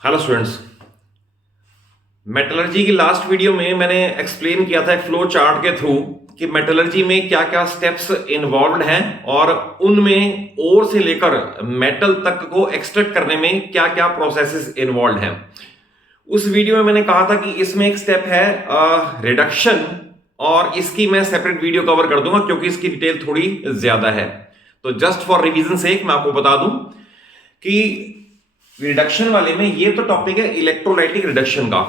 Hello students. Metallurgy की last video में मैंने एक्सप्लेन किया था एक फ्लो चार्ट के थ्रू कि मेटलर्जी में क्या क्या स्टेप्स इन्वॉल्व्ड हैं और उनमें ओर से लेकर मेटल तक को एक्सट्रैक्ट करने में क्या क्या प्रोसेसेस इन्वॉल्व्ड हैं। उस वीडियो में मैंने कहा था कि इसमें एक स्टेप है रिडक्शन, और इसकी मैं सेपरेट वीडियो कवर कर दूंगा क्योंकि इसकी डिटेल थोड़ी ज्यादा है। तो जस्ट फॉर रिवीजन सेक मैं आपको बता दूं कि रिडक्शन वाले में ये तो टॉपिक है इलेक्ट्रोलाइटिक रिडक्शन का,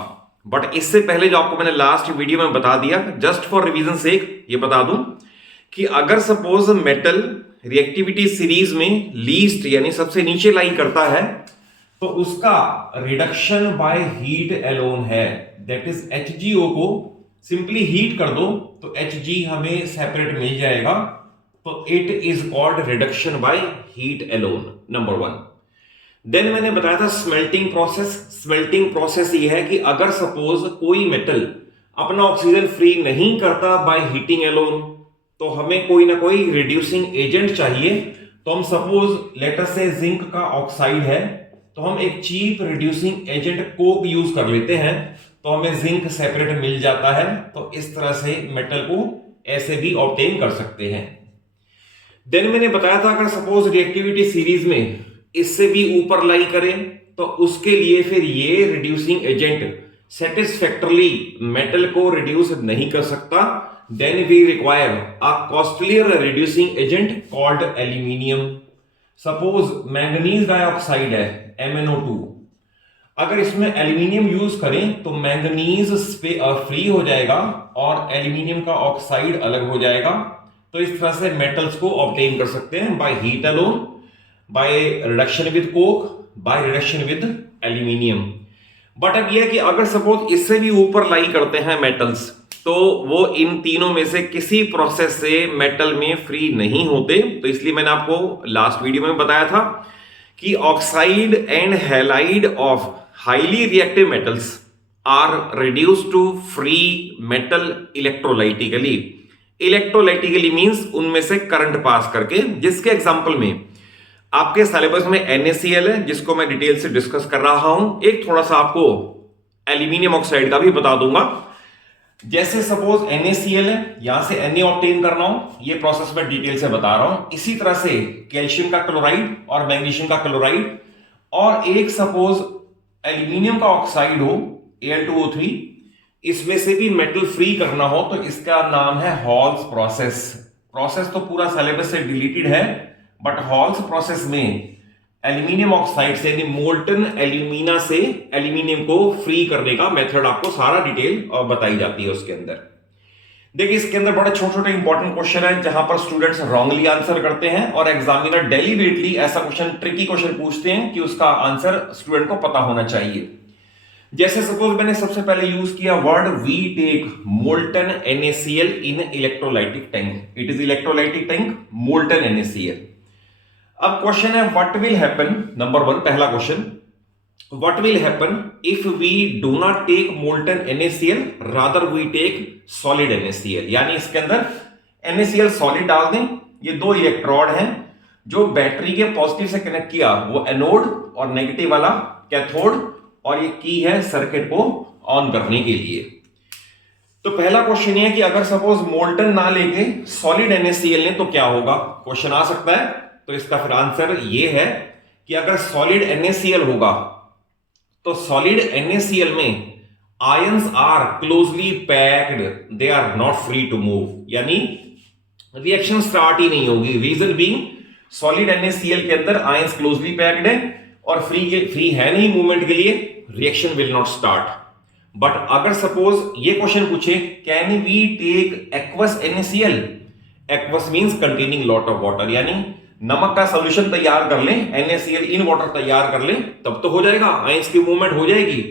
बट इससे पहले जो आपको मैंने लास्ट वीडियो में बता दिया, जस्ट फॉर रिवीजन सेक ये बता दूं कि अगर सपोज मेटल रिएक्टिविटी सीरीज में लीस्ट यानी सबसे नीचे लाई करता है तो उसका रिडक्शन बाय हीट एलोन है, दैट इज HgO को सिंपली हीट कर दो तो Hg हमें सेपरेट मिल जाएगा, तो it is called reduction by heat alone, number one. Then मैंने बताया था स्मेल्टिंग प्रोसेस। स्मेल्टिंग प्रोसेस ये है कि अगर सपोज कोई मेटल अपना ऑक्सीजन फ्री नहीं करता बाय हीटिंग एलोन तो हमें कोई ना कोई रिड्यूसिंग एजेंट चाहिए। तो हम सपोज लेटर से जिंक का ऑक्साइड है तो हम एक cheap reducing agent coke use कर लेते हैं तो हमें जिंक सेपरेट मिल जाता है। तो इस तरह से मेटल को ऐसे भी ऑब्टेन कर सकते हैं। देन मैंने बताया था अगर सपोज रिएक्टिविटी सीरीज में इससे भी ऊपर लाई करें तो उसके लिए फिर ये रिड्यूसिंग एजेंट सेटिस्फैक्टरली मेटल को रिड्यूस नहीं कर सकता। Then we require a costlier reducing agent called aluminium. Suppose manganese dioxide है MnO2, अगर इसमें एल्यूमिनियम यूज करें तो मैंगनीज फ्री हो जाएगा और एल्यूमिनियम का ऑक्साइड अलग हो जाएगा। तो इस तरह से मेटल्स को ऑब्टेन कर सकते हैं by heat alone, by reduction with Coke, by reduction with aluminium. But अब यह कि अगर सपोज इससे भी ऊपर लाई करते हैं मेटल्स तो वो इन तीनों में से किसी प्रोसेस से मेटल में फ्री नहीं होते। तो इसलिए मैंने आपको लास्ट वीडियो में बताया था कि oxide and halide of highly reactive metals are reduced to free metal electrolytically. Electrolytically means उनमें से करंट पास करके, जिसके एग्जांपल में आपके सिलेबस में NaCl है जिसको मैं डिटेल से डिस्कस कर रहा हूं। एक थोड़ा सा आपको एल्यूमिनियम ऑक्साइड का भी बता दूंगा। जैसे सपोज NaCl है, यहां से Na ऑब्टेन करना हो, ये प्रोसेस मैं डिटेल से बता रहा हूं। इसी तरह से कैल्शियम का क्लोराइड और मैग्नीशियम का क्लोराइड, और एक सपोज एल्यूमिनियम का ऑक्साइड हो Al2O3, इसमें से भी मेटल फ्री करना हो तो इसका नाम है हॉल्स प्रोसेस। प्रोसेस तो पूरा सिलेबस से डिलीटेड है, बट हॉल्स प्रोसेस में एल्यूमिनियम ऑक्साइड से यानी मोल्टन एल्यूमिना से एल्यूमिनियम को फ्री करने का मेथड आपको सारा डिटेल बताई जाती है उसके अंदर। देखिए इसके अंदर बड़े छोटे छोटे इंपॉर्टेंट क्वेश्चन है जहां पर स्टूडेंट्स रॉन्गली आंसर करते हैं और एग्जामिनर डेलिबरेटली ऐसा क्वेश्चन, ट्रिकी क्वेश्चन पूछते हैं कि उसका आंसर स्टूडेंट को पता होना चाहिए। जैसे सपोज मैंने सबसे पहले यूज किया word we take molten NaCl in electrolytic tank, it is electrolytic tank molten NaCl। अब क्वेश्चन है what will happen, number one पहला question, what will happen if we do not take molten NaCl rather we take solid NaCl। यानी इसके अंदर NaCl solid डाल दें, ये दो इलेक्ट्रोड हैं जो बैटरी के पॉजिटिव से कनेक्ट किया वो एनोड और नेगेटिव वाला कैथोड, और ये की है सर्किट को ऑन करने के लिए। तो पहला क्वेश्चन ये है कि अगर सपोज मोल्टन ना लेके सॉलिड NaCl ने तो क्या होगा, क्वेश्चन आ सकता है। तो इसका फिर आंसर ये है कि अगर सॉलिड NaCl होगा तो सॉलिड NaCl में ions are closely packed, they are not free to move, यानी रिएक्शन स्टार्ट ही नहीं होगी। रीजन बीइंग सॉलिड NaCl के अंदर आयंस क्लोजली पैक्ड है और फ्री है नहीं मूवमेंट के लिए, reaction will not start. But अगर सपोज ये क्वेश्चन पूछे can we take aqueous NaCl, aqueous means containing lot of water, यानी नमक का सॉल्यूशन तैयार कर लें, NaCl इन वाटर तैयार कर लें, तब तो हो जाएगा, आयंस की मूवमेंट हो जाएगी।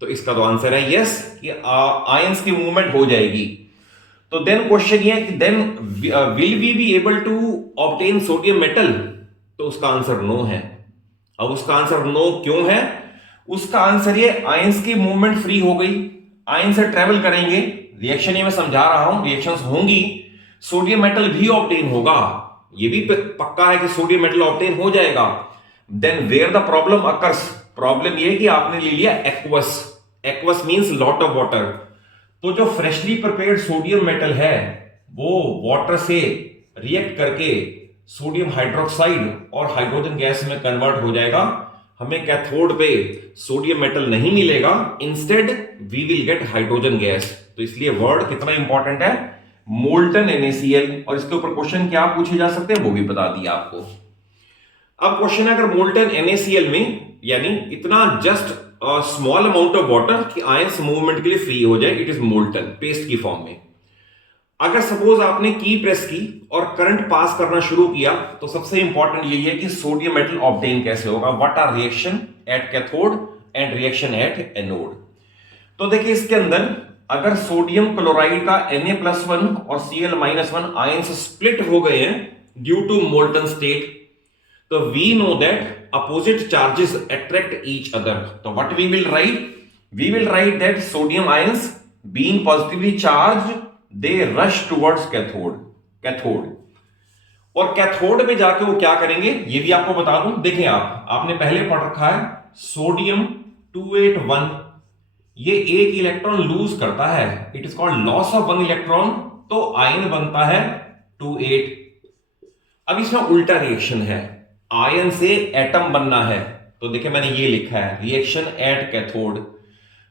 तो इसका तो आंसर है यस कि आयंस की मूवमेंट हो जाएगी। तो देन क्वेश्चन ये है कि then will we be able to obtain sodium metal, तो उसका आंसर नो है। अब उसका आंसर नो क्यों है, उसका आंसर ये आयंस की मूवमेंट फ्री हो गई, आयंस से ट्रेवल करेंगे, रिएक्शन ये मैं समझा रहा हूं, रिएक्शंस होंगी, सोडियम मेटल भी ऑब्टेन होगा, ये भी पक्का है कि सोडियम मेटल ऑब्टेन हो जाएगा। Then where the problem occurs, problem ये है कि आपने ले लिया aqueous. Aqueous means lot of water. तो जो फ्रेशली प्रिपेयर्ड सोडियम मेटल है वो वाटर से रिएक्ट करके सोडियम हाइड्रोक्साइड और हाइड्रोजन गैस में कन्वर्ट हो जाएगा। हमें कैथोड पे सोडियम मेटल नहीं मिलेगा, instead we will get hydrogen gas. तो इसलिए वर्ड कितना इंपॉर्टेंट है, मोल्टन NaCl। और इसके ऊपर क्वेश्चन क्या पूछे जा सकते हैं वो भी बता दिया आपको। अब क्वेश्चन है अगर मोल्टन NaCl में यानी इतना just small amount of water कि आयंस मूवमेंट के लिए फ्री हो जाए, इट इज मोल्टन, पेस्ट की फॉर्म में। अगर सपोज आपने की प्रेस की और करंट पास करना शुरू किया तो सबसे इंपॉर्टेंट यही है कि सोडियम मेटल ऑब्टेन कैसे होगा, what are reaction at cathode and reaction at anode. तो देखिए इसके अंदर अगर सोडियम क्लोराइड का Na+1 और Cl-1 आयंस स्प्लिट हो गए हैं ड्यू टू मोल्टन स्टेट, तो we know that opposite charges attract each other. तो what we will write that sodium ions being positively charged they rush towards cathode. और cathode में जाके वो क्या करेंगे ये भी आपको बता दूं। देखें आपने पहले पढ़ रखा है सोडियम 281, ये एक इलेक्ट्रॉन लूज करता है, it is called loss of 1 electron, तो आयन बनता है 28। अब इसमें उल्टा रिएक्शन है, आयन से एटम बनना है। तो देखिए मैंने ये लिखा है reaction at cathode,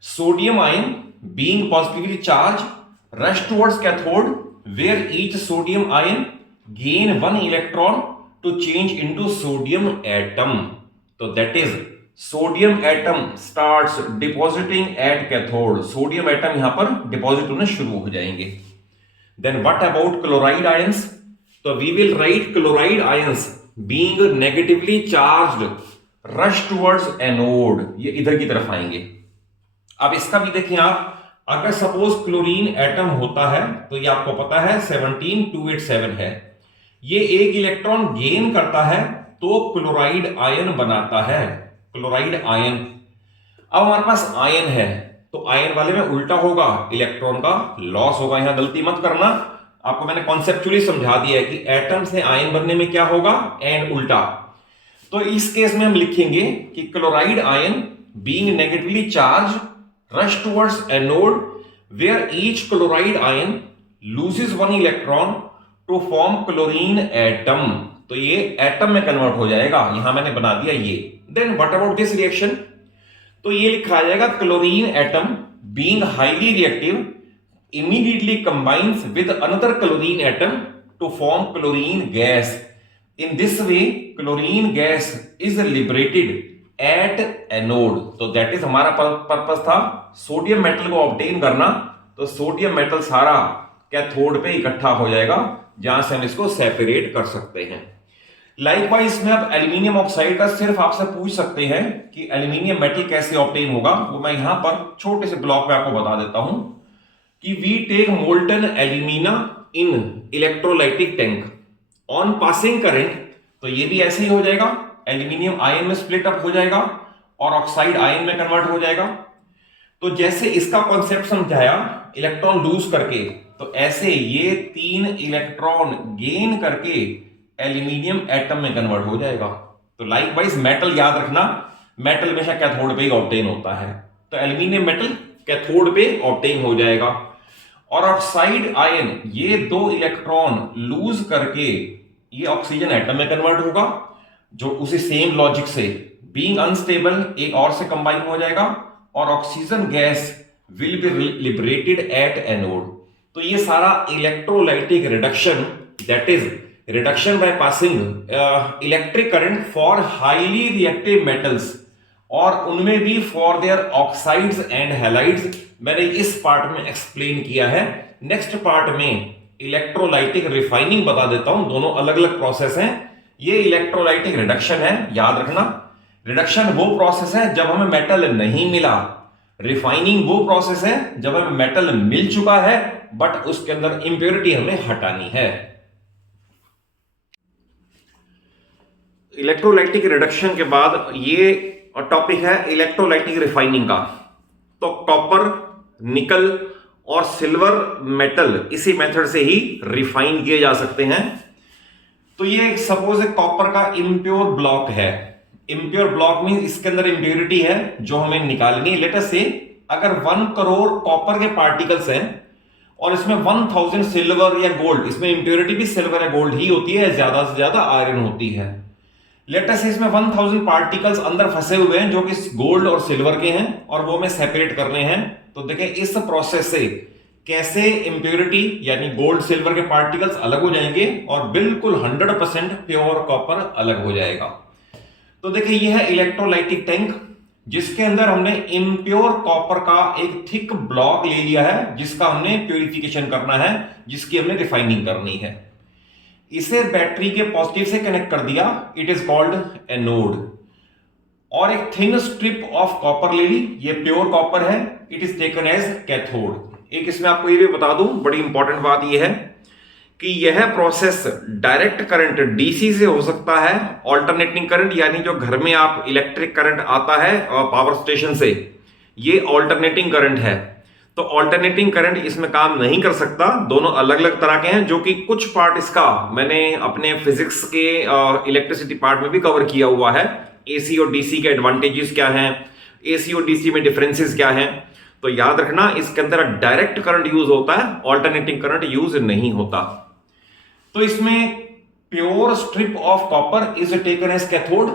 sodium ion being positively charge rush towards cathode where each sodium ion gain 1 electron to change into sodium atom. So that is sodium atom starts depositing at cathode. Sodium atom यहां पर deposit होने शुरू हो जाएंगे। Then what about chloride ions? So we will write chloride ions being negatively charged rush towards anode. ये इधर की तरफ आएंगे। अब इसका भी देखें आप, अगर सपोज क्लोरीन एटम होता है तो ये आपको पता है 17287 है, ये एक इलेक्ट्रॉन गेन करता है तो क्लोराइड आयन बनाता है, क्लोराइड आयन। अब हमारे पास आयन है तो आयन वाले में उल्टा होगा, इलेक्ट्रॉन का लॉस होगा। यहां गलती मत करना, आपको मैंने कॉन्सेप्चुअली समझा दिया है कि एटम से आयन बनने में क्या होगा, एंड उल्टा। तो इस केस में हम लिखेंगे कि chloride ion being negatively charge rush towards anode where each chloride ion loses 1 electron to form chlorine atom। तो ये एटम में कन्वर्ट हो जाएगा, यहां मैंने बना दिया ये। Then what about this reaction, तो ये लिखा जाएगा chlorine atom being highly reactive immediately combines with another chlorine atom to form chlorine gas। in this way chlorine gas is liberated eight anode. तो दैट इज हमारा purpose था sodium metal को obtain करना। तो सोडियम मेटल सारा cathode पे इकट्ठा हो जाएगा जहां से हम इसको सेपरेट कर सकते हैं। लाइकवाइज में अब एल्यूमिनियम ऑक्साइड का सिर्फ आपसे पूछ सकते हैं कि एल्यूमिनियम मेटल कैसे ऑब्टेन होगा, वो मैं यहां पर छोटे से ब्लॉक में आपको बता देता हूं कि we take molten alumina in electrolytic tank on passing current. तो ये भी ऐसे ही हो जाएगा, एल्यूमिनियम आयन में स्प्लिट अप हो जाएगा और ऑक्साइड आयन में कन्वर्ट हो जाएगा। तो जैसे इसका कॉन्सेप्ट समझाया इलेक्ट्रॉन लूज करके, तो ऐसे ये 3 इलेक्ट्रॉन गेन करके एल्यूमिनियम एटम में कन्वर्ट हो जाएगा। तो लाइकवाइज मेटल याद रखना, मेटल हमेशा कैथोड पे ही ऑब्टेन होता है, तो एल्यूमिनियम मेटल कैथोड पे ऑब्टेन हो जाएगा। और ऑक्साइड आयन ये 2 इलेक्ट्रॉन लूज करके ये ऑक्सीजन एटम में कन्वर्ट होगा, जो उसी सेम लॉजिक से बीइंग अनस्टेबल एक और से कंबाइन हो जाएगा और oxygen gas will be liberated at anode. तो ये सारा electrolytic reduction, that is reduction by passing electric current for highly reactive metals, और उनमें भी for their oxides and halides, मैंने इस पार्ट में एक्सप्लेन किया है। नेक्स्ट पार्ट में इलेक्ट्रोलाइटिक रिफाइनिंग बता देता हूं, दोनों अलग अलग प्रोसेस हैं। ये इलेक्ट्रोलाइटिक रिडक्शन है, याद रखना। रिडक्शन वो प्रोसेस है जब हमें मेटल नहीं मिला, रिफाइनिंग वो प्रोसेस है जब हमें मेटल मिल चुका है बट उसके अंदर इंप्योरिटी हमें हटानी है। इलेक्ट्रोलाइटिक रिडक्शन के बाद ये टॉपिक है इलेक्ट्रोलाइटिक रिफाइनिंग का। तो कॉपर, निकल और सिल्वर मेटल इसी मेथड से ही रिफाइन किए जा सकते हैं। तो ये सपोज एक कॉपर का इम्प्योर ब्लॉक है, इम्प्योर ब्लॉक मीन इसके अंदर इम्प्योरिटी है जो हमें निकालनी है। लेट अस से अगर 1 करोड़ कॉपर के पार्टिकल्स हैं और इसमें 1000 सिल्वर या गोल्ड, इसमें इम्प्योरिटी भी सिल्वर या गोल्ड ही होती है, ज्यादा से ज्यादा आयरन होती है। लेट अस से इसमें 1000 पार्टिकल्स अंदर फंसे हुए हैं जो कि गोल्ड और सिल्वर के हैं और वो हमें सेपरेट करने हैं। तो देखें इस प्रोसेस से कैसे इंप्योरिटी यानी गोल्ड सिल्वर के पार्टिकल्स अलग हो जाएंगे और बिल्कुल 100% प्योर कॉपर अलग हो जाएगा। तो देखिए यह है इलेक्ट्रोलाइटिक टैंक जिसके अंदर हमने इम्प्योर कॉपर का एक थिक ब्लॉक ले लिया है जिसका हमने प्योरिफिकेशन करना है, जिसकी हमने रिफाइनिंग करनी है। इसे बैटरी के पॉजिटिव से कनेक्ट कर दिया, इट इज कॉल्ड एनोड। और एक थिन स्ट्रिप ऑफ कॉपर ले ली, ये प्योर कॉपर है, it is taken as cathode. एक इसमें आपको ये भी बता दूं, बड़ी इंपॉर्टेंट बात यह है कि यह प्रोसेस डायरेक्ट करंट डीसी से हो सकता है, ऑल्टरनेटिंग करंट यानी जो घर में आप इलेक्ट्रिक करंट आता है पावर स्टेशन से, ये ऑल्टरनेटिंग करंट है। तो ऑल्टरनेटिंग करंट इसमें काम नहीं कर सकता, दोनों अलग अलग तरह के हैं, जो कि कुछ पार्ट इसका मैंने अपने फिजिक्स के इलेक्ट्रिसिटी पार्ट में भी कवर किया हुआ है। एसी और डीसी के एडवांटेजेस क्या हैं, एसी और डीसी में डिफरेंसेस क्या हैं। तो याद रखना इसके अंदर डायरेक्ट करंट यूज होता है, ऑल्टरनेटिंग करंट यूज नहीं होता। तो इसमें pure strip of copper is taken as cathode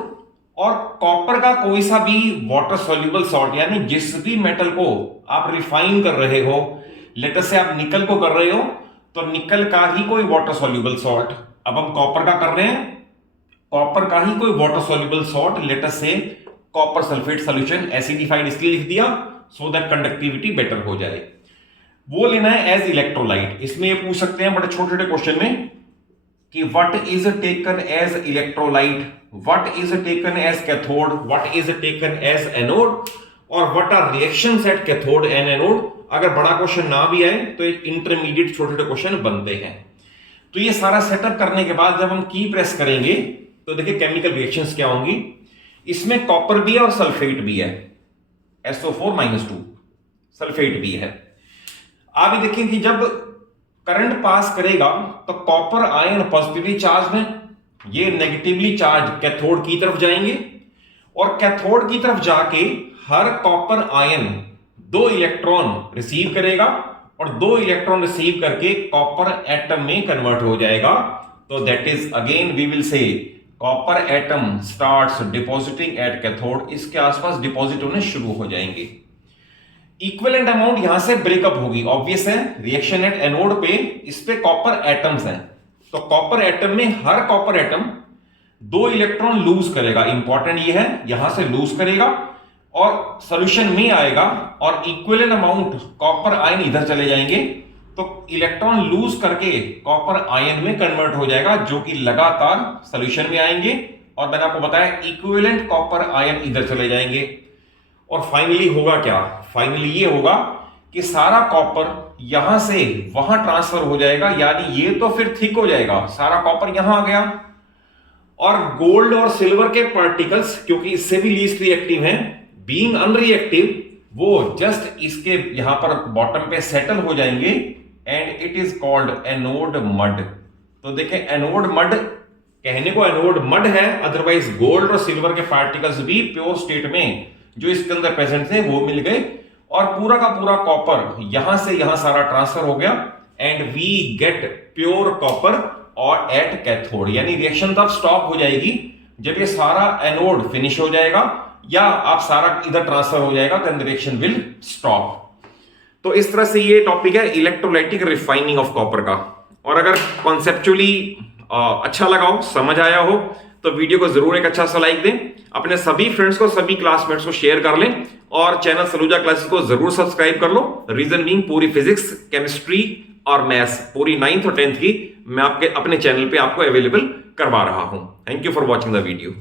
और कॉपर का कोई सा भी वाटर सॉल्युबल सॉल्ट यानी जिस भी मेटल को आप रिफाइन कर रहे हो, लेट अस से आप निकल को कर रहे हो तो निकल का ही कोई वाटर सॉल्युबल सॉल्ट, अब हम कॉपर का कर रहे हैं, कॉपर का ही कोई water soluble salt, let us से कॉपर सल्फेट सॉल्यूशन, एसिडिफाइड इसलिए लिख दिया सो दैट कंडक्टिविटी बेटर हो जाए। वो लेना है एज इलेक्ट्रोलाइट। इसमें ये पूछ सकते हैं बड़े छोटे छोटे क्वेश्चन में कि what is taken as electrolyte, what is taken as cathode, what is taken as anode और what are reactions at cathode and anode. अगर बड़ा क्वेश्चन ना भी आए तो इंटरमीडिएट छोटे छोटे क्वेश्चन बनते हैं। तो ये सारा सेटअप करने के बाद जब हम की प्रेस करेंगे तो देखिए केमिकल रिएक्शंस क्या होंगी। इसमें कॉपर भी है और सल्फेट भी है, SO4-2 सल्फेट भी है। आप ये देखें कि जब करंट पास करेगा तो कॉपर आयन पॉजिटिवली चार्ज है, ये नेगेटिवली चार्ज कैथोड की तरफ जाएंगे और कैथोड की तरफ जाके हर कॉपर आयन 2 इलेक्ट्रॉन रिसीव करेगा और 2 इलेक्ट्रॉन रिसीव करके कॉपर एटम में कन्वर्ट हो जाएगा। तो that is again we will say copper atom starts depositing at cathode, इसके आसपास डिपॉजिट होने शुरू हो जाएंगे। इक्विवेलेंट अमाउंट यहां से ब्रेकअप होगी, ऑब्वियस है, रिएक्शन एट एनोड पे इस पे कॉपर एटम्स हैं तो कॉपर एटम में हर कॉपर एटम 2 इलेक्ट्रॉन लूज करेगा, इंपॉर्टेंट ये है, यहां से लूज करेगा और सॉल्यूशन में आएगा और इक्विवेलेंट अमाउंट कॉपर आयन इधर चले जाएंगे तो इलेक्ट्रॉन लूज करके कॉपर आयन में कन्वर्ट हो जाएगा जो कि लगातार सॉल्यूशन में आएंगे और मैंने आपको बताया इक्विवेलेंट कॉपर आयन इधर चले जाएंगे। और फाइनली होगा क्या, फाइनली ये होगा कि सारा कॉपर यहां से वहां ट्रांसफर हो जाएगा, यानी ये तो फिर थिक हो जाएगा, सारा कॉपर यहां आ गया और गोल्ड और सिल्वर के पार्टिकल्स क्योंकि इससे भी लीस्ट रिएक्टिव हैं, बीइंग अनरिएक्टिव वो जस्ट इसके यहां पर बॉटम पे सेटल हो जाएंगे and it is called anode mud. तो देखें एनोड मड, कहने को एनोड मड है, अदरवाइज गोल्ड और सिल्वर के पार्टिकल्स भी प्योर स्टेट में जो इसके अंदर प्रेजेंट थे वो मिल गए और पूरा का पूरा कॉपर यहां से यहां सारा ट्रांसफर हो गया and we get pure copper और एट कैथोड, यानी रिएक्शन तब स्टॉप हो जाएगी जब ये सारा एनोड फिनिश हो जाएगा या आप सारा इधर ट्रांसफर हो जाएगा, देन रिएक्शन विल स्टॉप। तो इस तरह से ये टॉपिक है इलेक्ट्रोलाइटिक रिफाइनिंग ऑफ कॉपर का। और अगर कॉन्सेप्चुअली अच्छा लगा हो, समझ आया हो तो वीडियो को जरूर एक अच्छा सा लाइक दें, अपने सभी फ्रेंड्स को, सभी क्लासमेट्स को शेयर कर लें और चैनल सलूजा क्लासेस को जरूर सब्सक्राइब कर लो। रीजन बीइंग पूरी फिजिक्स, केमिस्ट्री और मैथ्स पूरी 9th और 10th की मैं आपके अपने चैनल पे आपको अवेलेबल करवा रहा हूं। Thank you for watching the video.